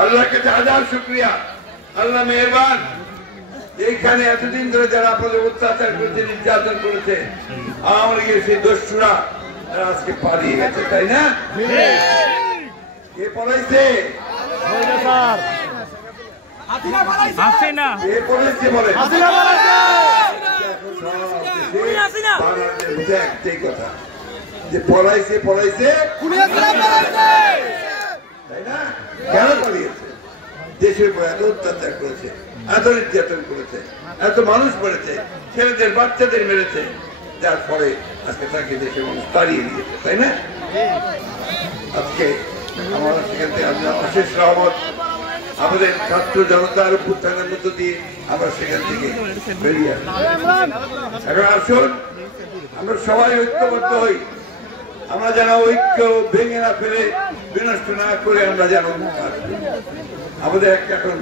আল্লাহর কাছে হাজার শুকরিয়া। আল্লাহ মেহেরবান। এইখানে এতদিন ধরে যারা আপনাদের অত্যাচার করেছে, নির্যাতন করেছে, আওয়ামী লীগের সেই দস্যুরা আজকে পালিয়ে গেছে, তাই না? কে পলাইছে? একটাই কথা, যে পলাইছে পলাইছে, তাই না? কেন পালিয়েছে? দেশের উপর এত অত্যাচার করেছে, এত নির্যাতন করেছে, এত মানুষ মেরেছে, ছেলেদের বাচ্চাদের মেরেছে, যার ফলে আজকে তাকে দেশের মানুষ তাড়িয়ে দিয়েছে, তাই না? আজকে আমরা সেখান থেকে অশেষ রহমত, আমাদের ছাত্র জনতার উত্থানের মধ্য দিয়ে আমরা সেখান থেকে বেরিয়ে আসি। এখন আসুন আমরা সবাই ঐক্যবদ্ধ হই, আমরা যেন ঐক্য ভেঙে না ফেলে, বিনষ্ট না করে আমরা যেন আমাদের একটা এখন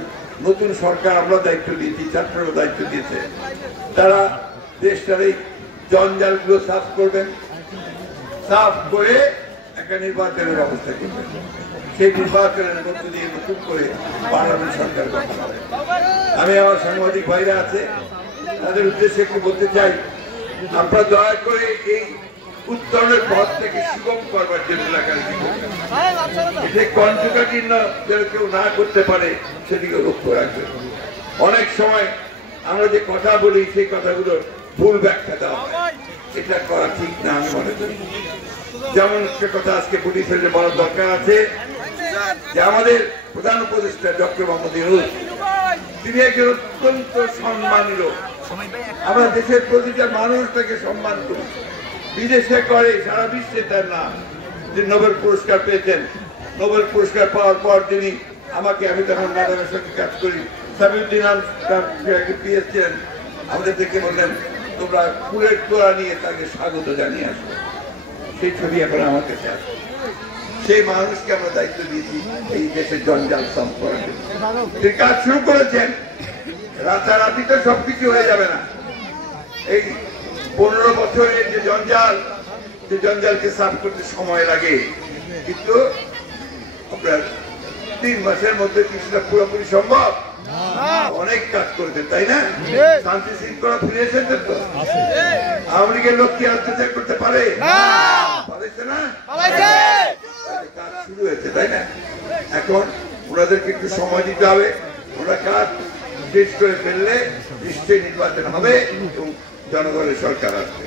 নতুন সরকার আমরা দায়িত্ব দিয়েছি, ছাত্ররা দায়িত্ব দিয়েছে, তারা দেশটার এই জঞ্জালগুলো সাফ করবেন, সাফ করে একটা নির্বাচনের ব্যবস্থা করবেন। সেই নির্বাচনের মধ্য দিয়ে নতুন করে পার্লামেন্ট সরকার গঠন হবে। আমি আমার সাংবাদিক ভাইরা আছে, তাদের উদ্দেশ্যে একটু বলতে চাই, আপনারা দয়া করে এই উত্তরণের পথ থেকে সুগম করবার জন্য কণ্ঠকাঠিন্য যেন কেউ না করতে পারে সেদিকে লক্ষ্য রাখবেন। অনেক সময় আমরা যে কথা বলি সেই কথাগুলোর ভুল ব্যাখ্যা দেওয়া হয়, এটা করা ঠিক না আমি মনে করি। যেমন একটা কথা আজকে পুলিশের বলার দরকার আছে যে আমাদের প্রধান উপদেষ্টা ডক্টর মোহাম্মদ ইউনূস, তিনি একজন অত্যন্ত সম্মানী লোক। আমরা দেশের প্রতিটা মানুষ তাকে সম্মান করি, বিদেশে করে, সারা বিশ্বে তার নাম। তিনি নোবেল পুরস্কার পেয়েছেন। নোবেল পুরস্কার পাওয়ার পর তিনি আমাকে, আমি তখন ম্যাডামের সঙ্গে কাজ করি, সামিউদ্দিন পিএস ছিলেন, আমাদের থেকে বললেন তোমরা ফুলের তোড়া নিয়ে তাকে স্বাগত জানিয়ে আসবে। সেই ছবি এখন আমার কাছে আসবে। সেই মানুষকে আমরা দায়িত্ব দিয়েছি এই দেশের জঞ্জাল সাফ করার জন্য। তিনি কাজ শুরু করেছেন, রাতারাতি তো সবকিছু হয়ে যাবে না। এই 15 বছরের যে জঞ্জাল, যে জঞ্জালকে সাফ করতে সময় লাগে, কিন্তু আপনার 3 মাসের মধ্যে কিছুটা পুরোপুরি সম্ভব। অনেক কাজ করেছেন, তাই না? শান্তি শৃঙ্খলা ফিরে এসেছেন তো? আওয়ামী লীগের লোক কি অত্যাচার করতে পারে? পারেছে না? কাজ শুরু হয়েছে, তাই না? এখন ওনাদেরকে একটু সময় দিতে হবে। ওরা কাজ শেষ করে ফেললে নিশ্চয়ই নির্বাচন হবে এবং জনগণের সরকার আসবে।